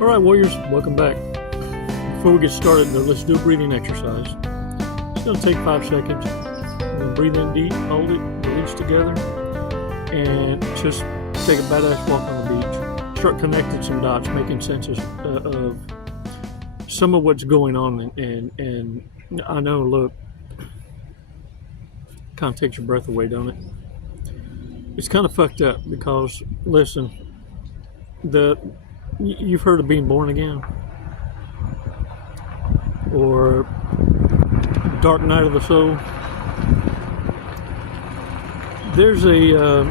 All right, warriors, welcome back. Before we get started, though, let's do a breathing exercise. It's going to take 5 seconds. We're going to breathe in deep, hold it, release together, and just take a badass walk on the beach. Start connecting some dots, making sense of some of what's going on. And I know, look, kind of takes your breath away, don't it? It's kind of fucked up because, listen, you've heard of being born again, or dark night of the soul. There's a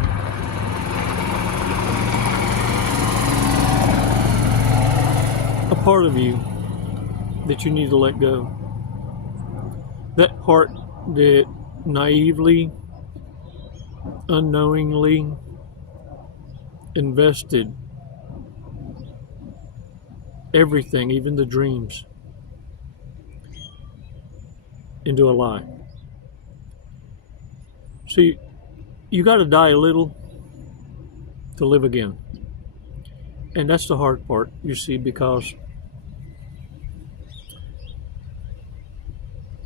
part of you that you need to let go. That part that naively, unknowingly invested everything, even the dreams, into a lie. See, you got to die a little to live again. And that's the hard part, you see, because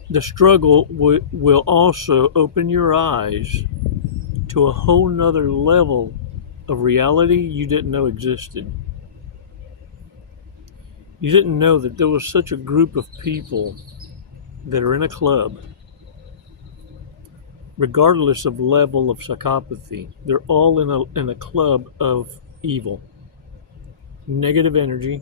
the struggle will also open your eyes to a whole nother level of reality you didn't know existed. You didn't know that there was such a group of people that are in a club, regardless of level of psychopathy. They're all in a club of evil, negative energy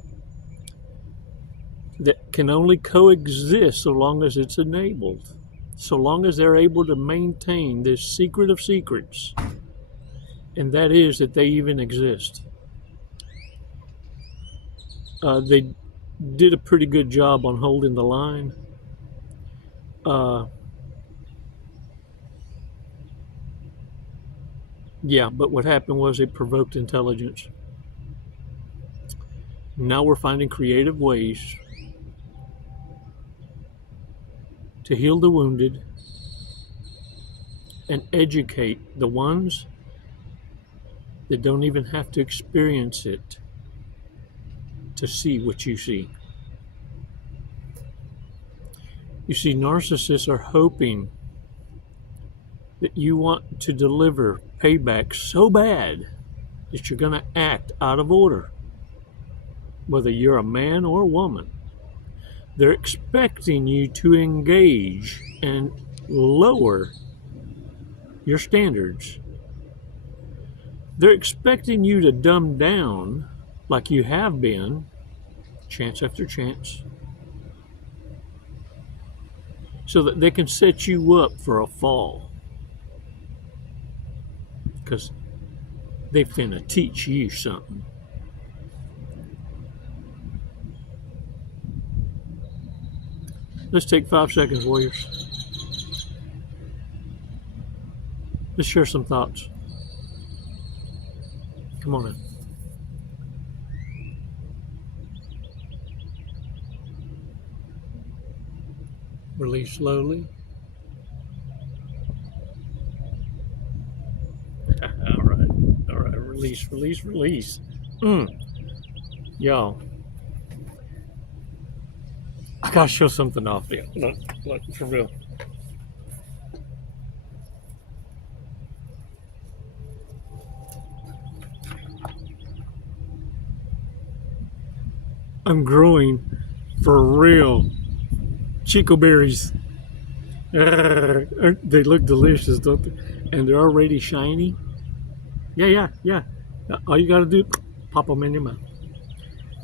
that can only coexist so long as it's enabled, so long as they're able to maintain this secret of secrets, and that is that they even exist. They did a pretty good job on holding the line. Yeah, but what happened was it provoked intelligence. Now we're finding creative ways to heal the wounded and educate the ones that don't even have to experience it to see what you see. You see, narcissists are hoping that you want to deliver payback so bad that you're going to act out of order, whether you're a man or a woman. They're expecting you to engage and lower your standards. They're expecting you to dumb down like you have been, chance after chance, so that they can set you up for a fall. Because they finna teach you something. Let's take 5 seconds, warriors. Let's share some thoughts. Come on in. Release slowly. All right. Release. Y'all, I gotta show something off here. Look, for real. I'm growing for real Chico berries. They look delicious, don't they? And they're already shiny. Yeah. All you gotta do, pop them in your mouth.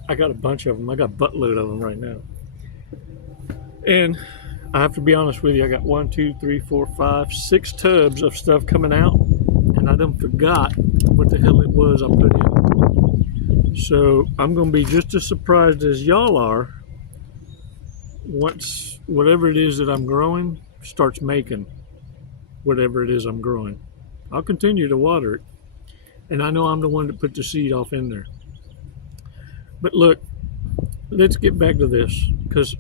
I got a bunch of them. I got a buttload of them right now. And I have to be honest with you, I got 1, 2, 3, 4, 5, 6 tubs of stuff coming out, and I done forgot what the hell it was I put in. So I'm gonna be just as surprised as y'all are once whatever it is that I'm growing starts making whatever it is I'm growing. I'll continue to water it, and I know I'm the one that put the seed off in there. But look, let's get back to this, because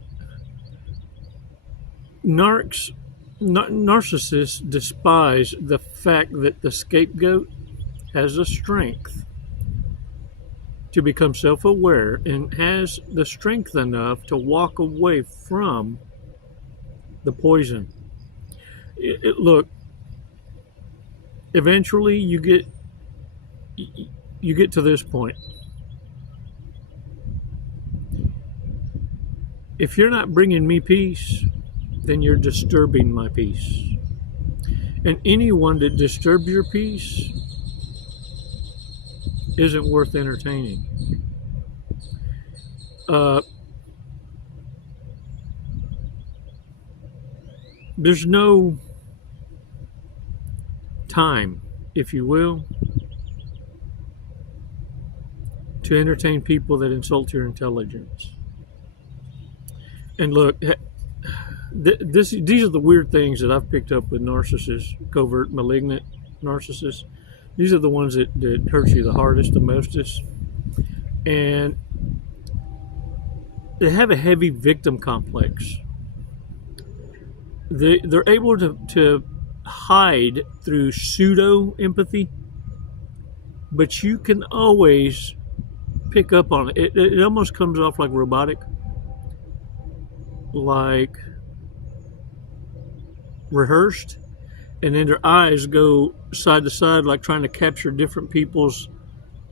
narcissists despise the fact that the scapegoat has the strength to become self-aware and has the strength enough to walk away from the poison. Look, eventually you get to this point. If you're not bringing me peace, then you're disturbing my peace. And anyone that disturbs your peace isn't worth entertaining. There's no time, if you will, to entertain people that insult your intelligence. And look, these are the weird things that I've picked up with narcissists, covert, malignant narcissists. These are the ones that hurt you the hardest, the mostest. And they have a heavy victim complex. They're able to hide through pseudo empathy, but you can always pick up on it. It almost comes off like robotic, like rehearsed, and then their eyes go side to side like trying to capture different people's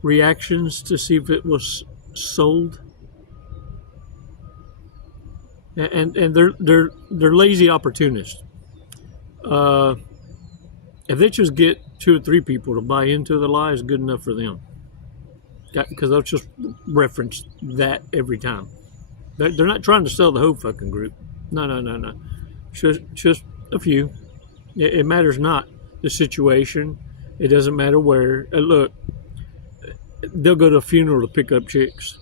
reactions to see if it was sold. And they're lazy opportunists. If they just get 2 or 3 people to buy into the lie, is good enough for them. Because they'll just reference that every time. They're not trying to sell the whole fucking group. No. Just a few. It matters not the situation. It doesn't matter where. Look, they'll go to a funeral to pick up chicks.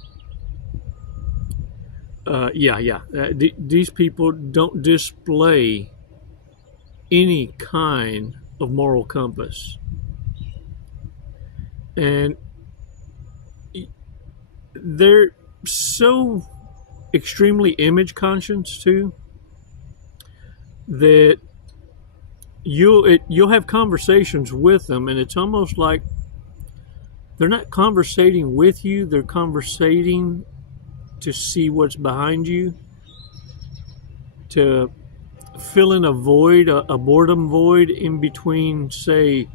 These people don't display any kind of moral compass. And they're so extremely image conscious too that you'll have conversations with them, and it's almost like they're not conversating with you, they're conversating to see what's behind you, to fill in a void, a boredom void in between, say,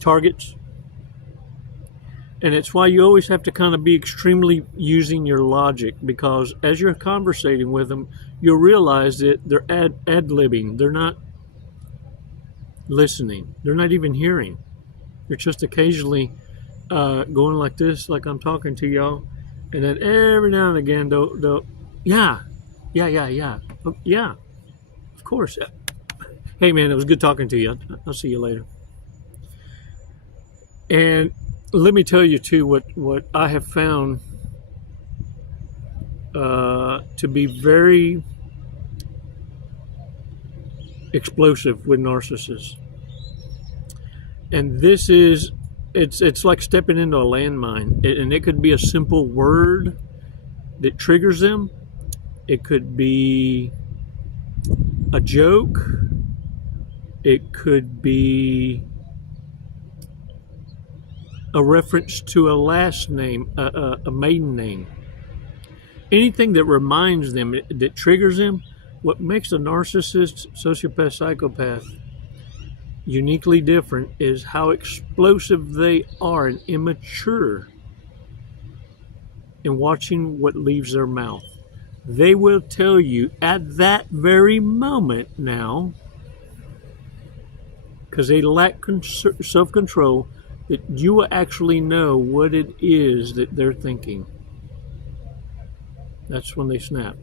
targets. And it's why you always have to kind of be extremely using your logic, because as you're conversating with them, you'll realize that they're ad-libbing. They're not listening. They're not even hearing. They're just occasionally going like this, like I'm talking to y'all. And then every now and again, they'll yeah, of course. Hey, man, it was good talking to you. I'll see you later. And let me tell you, too, what I have found to be very explosive with narcissists. And this is, it's like stepping into a landmine. And it could be a simple word that triggers them. It could be a joke. It could be a reference to a last name, a maiden name. Anything that reminds them, that triggers them. What makes a narcissist, sociopath, psychopath uniquely different is how explosive they are and immature in watching what leaves their mouth. They will tell you at that very moment now, because they lack self-control, that you will actually know what it is that they're thinking. That's when they snap.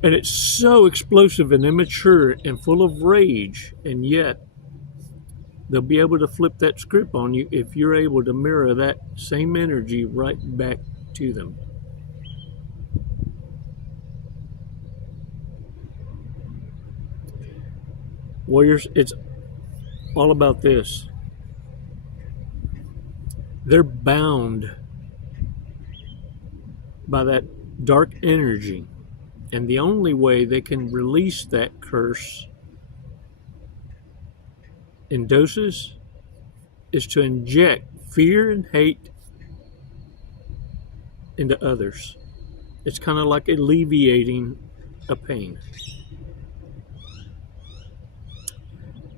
And it's so explosive and immature and full of rage, and yet they'll be able to flip that script on you if you're able to mirror that same energy right back to them. Warriors, it's all about this. They're bound by that dark energy. And the only way they can release that curse in doses is to inject fear and hate into others. It's kind of like alleviating a pain.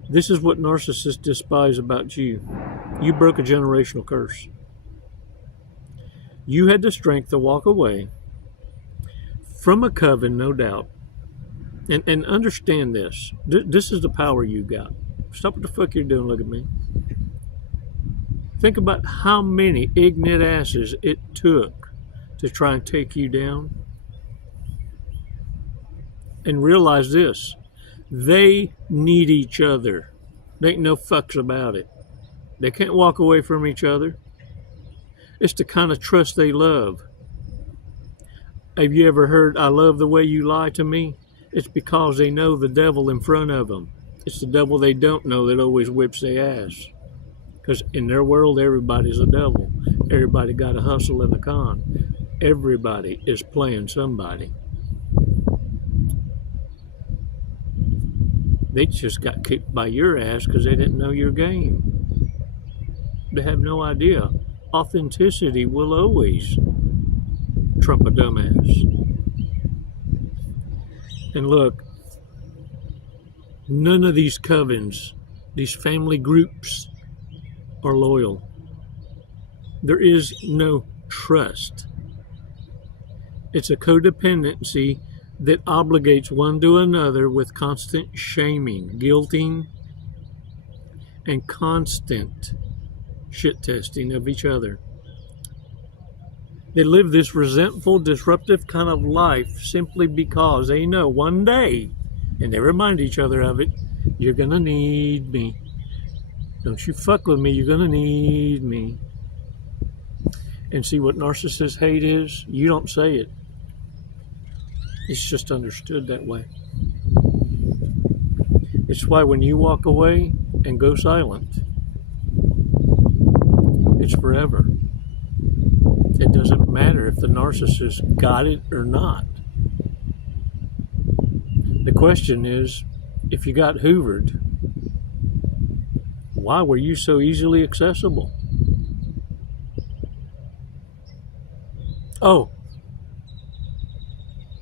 This is what narcissists despise about you. You broke a generational curse. You had the strength to walk away from a coven, no doubt. And understand this. This is the power you got. Stop what the fuck you're doing. Look at me. Think about how many ignorant asses it took to try and take you down. And realize this. They need each other. There ain't no fucks about it. They can't walk away from each other. It's the kind of trust they love. Have you ever heard, "I love the way you lie to me"? It's because they know the devil in front of them. It's the devil they don't know that always whips their ass. Because in their world, everybody's a devil. Everybody got a hustle and a con. Everybody is playing somebody. They just got kicked by your ass because they didn't know your game. They have no idea. Authenticity will always trump a dumbass. And look, none of these covens, these family groups, are loyal. There is no trust. It's a codependency that obligates one to another with constant shaming, guilting, and constant shit testing of each other. They live this resentful, disruptive kind of life simply because they know one day, and they remind each other of it, you're gonna need me. Don't you fuck with me, you're gonna need me. And see what narcissist hate is? You don't say it. It's just understood that way. It's why when you walk away and go silent, it's forever. It doesn't matter if the narcissist got it or not. The question is, if you got hoovered, why were you so easily accessible? Oh,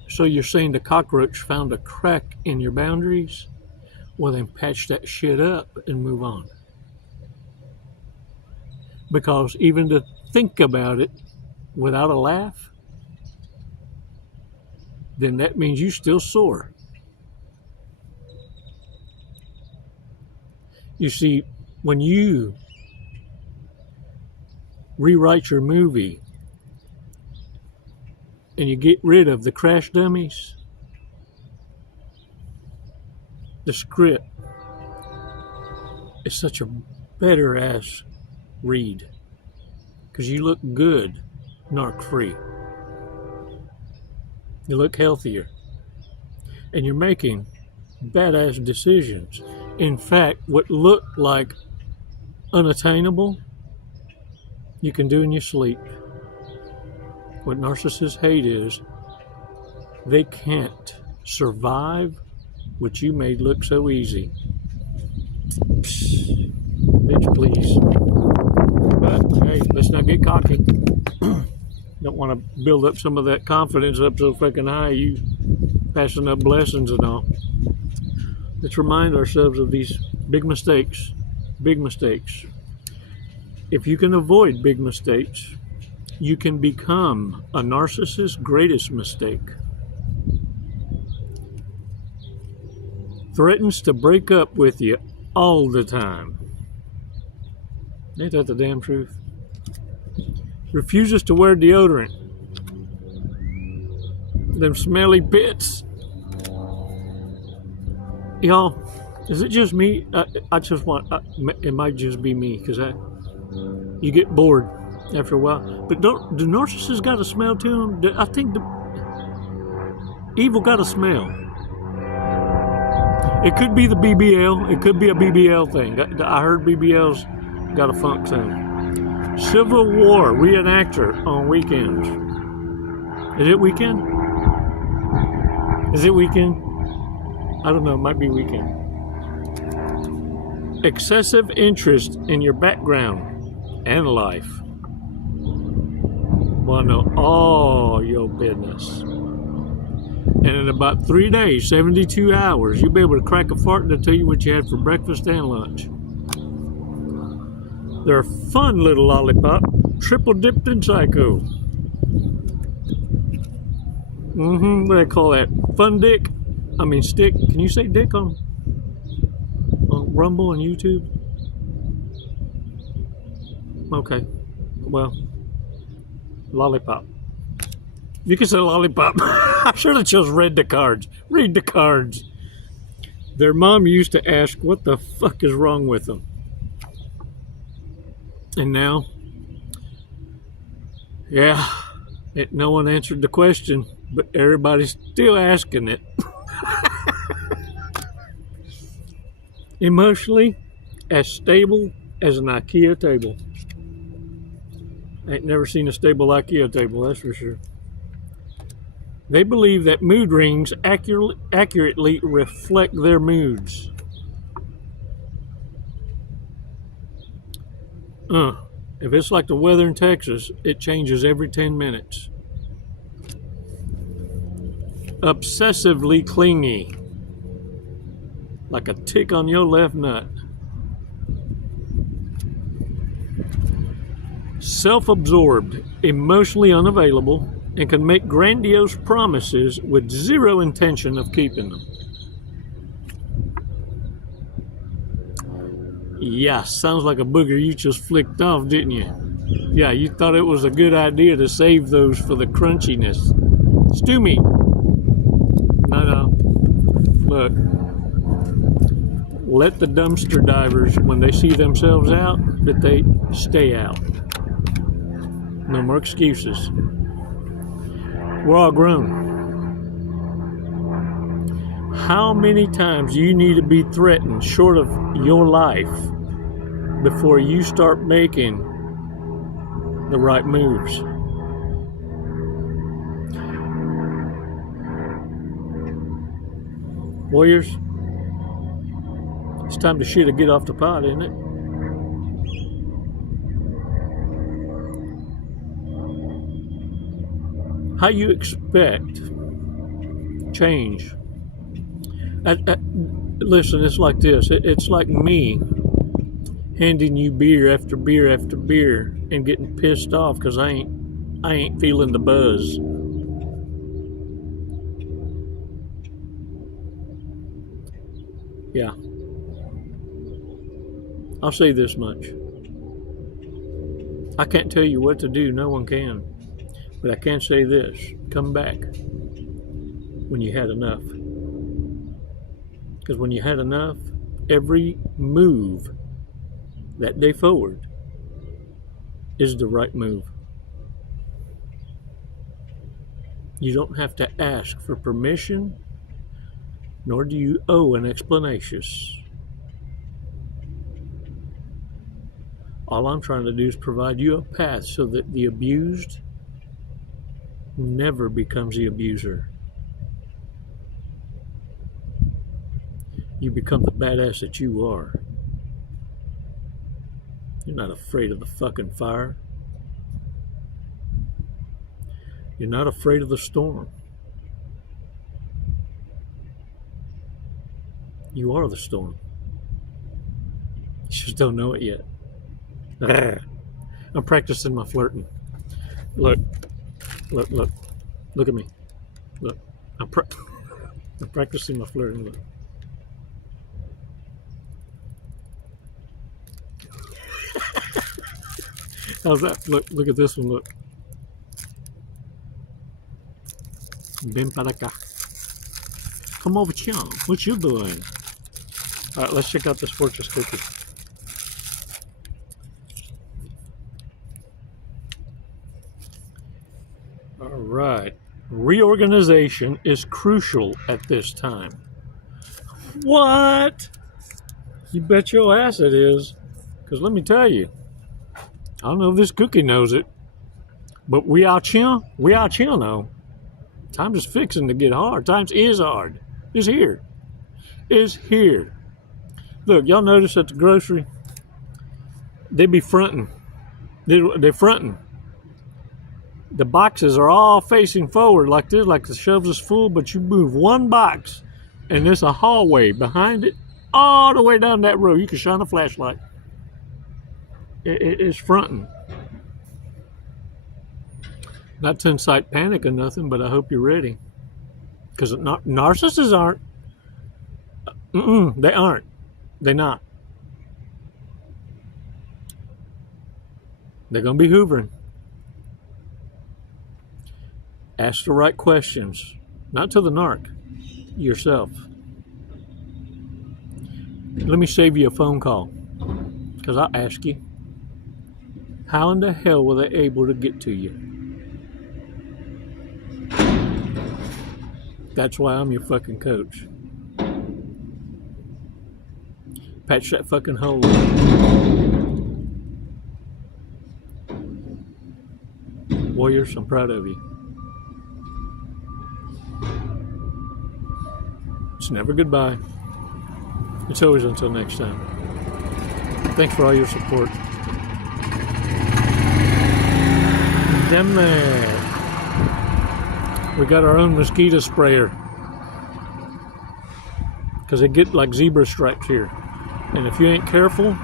so you're saying the cockroach found a crack in your boundaries? Well, then patch that shit up and move on. Because even to think about it without a laugh, then that means you still sore. You see, when you rewrite your movie and you get rid of the crash dummies, the script is such a better ass read because you look good, narc free. You look healthier and you're making badass decisions. In fact, what looked like unattainable, you can do in your sleep. What narcissists hate is they can't survive what you made look so easy. Psst, bitch, please. But hey, let's not get cocky. Don't want to build up some of that confidence up so fucking high, you passing up blessings and all. Let's remind ourselves of these big mistakes. Big mistakes. If you can avoid big mistakes, you can become a narcissist's greatest mistake. Threatens to break up with you all the time. Ain't that the damn truth? Refuses to wear deodorant. Them smelly pits. Y'all, is it just me? I just want, it might just be me, because you get bored after a while. But do narcissists got a smell to them? I think the evil got a smell. It could be the BBL. It could be a BBL thing. I heard BBL's got a funk thing. Civil War reenactor on weekends. Is it weekend? Is it weekend? I don't know. It might be weekend. excessive interest in your background and life. Want to know all your business. And in about 3 days, 72 hours, you'll be able to crack a fart and they'll tell you what you had for breakfast and lunch. They're a fun little lollipop, triple dipped in psycho. What do they call that? Fun dick? I mean stick. Can you say dick on Rumble and YouTube? Okay. Well, lollipop. You can say lollipop. I should have just read the cards. Read the cards. Their mom used to ask, what the fuck is wrong with them? And now, yeah, no one answered the question, but everybody's still asking it. Emotionally as stable as an IKEA table. I ain't never seen a stable IKEA table, that's for sure. They believe that mood rings accurately reflect their moods. If it's like the weather in Texas, it changes every 10 minutes. Obsessively clingy. Like a tick on your left nut. Self-absorbed, emotionally unavailable, and can make grandiose promises with zero intention of keeping them. Yeah, sounds like a booger you just flicked off, didn't you? Yeah, you thought it was a good idea to save those for the crunchiness. Stew meat. No. Look. Let the dumpster divers, when they see themselves out, that they stay out. No more excuses. We're all grown. How many times do you need to be threatened short of your life before you start making the right moves? Warriors, it's time to shit or get off the pot, isn't it? How you expect change? Listen, it's like this. It's like me handing you beer after beer after beer and getting pissed off because I ain't feeling the buzz. Yeah. I'll say this much. I can't tell you what to do. No one can. But I can say this. Come back when you had enough. Because when you had enough, every move that day forward is the right move. You don't have to ask for permission, nor do you owe an explanation. All I'm trying to do is provide you a path so that the abused never becomes the abuser. You become the badass that you are. You're not afraid of the fucking fire. You're not afraid of the storm. You are the storm. You just don't know it yet. I'm practicing my flirting. Look at me. Look, I'm practicing my flirting. Look. How's that? Look at this one. Look. Ven para acá. Come over here. What you doing? All right, let's check out this fortress cookie. All right. Reorganization is crucial at this time. What? You bet your ass it is. Because let me tell you, I don't know if this cookie knows it, but we out here now. Times is fixing to get hard. Times is hard. It's here. It's here. Look, y'all notice at the grocery, they be fronting. They're fronting. The boxes are all facing forward like this, like the shelves is full, but you move one box and there's a hallway behind it all the way down that road. You can shine a flashlight. It's fronting. Not to incite panic or nothing, but I hope you're ready. Because narcissists aren't. They aren't. They're not. They're going to be hoovering. Ask the right questions. Not to the narc. Yourself. Let me save you a phone call. Because I'll ask you. How in the hell were they able to get to you? That's why I'm your fucking coach. Patch that fucking hole. Warriors, I'm proud of you. It's never goodbye. It's always until next time. Thanks for all your support. Them there. We got our own mosquito sprayer. Because they get like zebra stripes here. And if you ain't careful,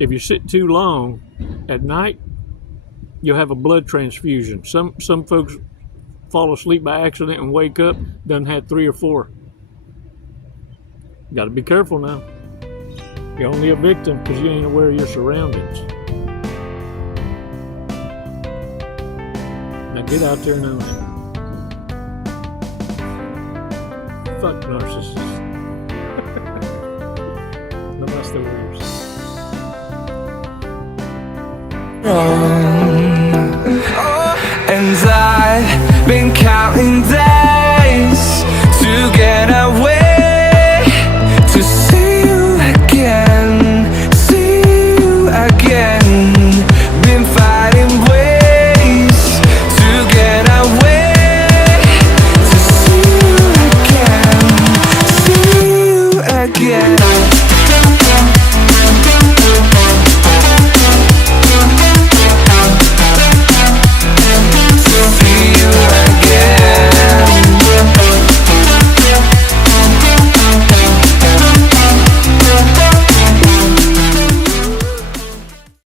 if you sit too long at night, you'll have a blood transfusion. Some folks fall asleep by accident and wake up, done had 3 or 4. Got to be careful now. You're only a victim because you ain't aware of your surroundings. Now get out there and own it. Fuck narcissists. Namaste warriors.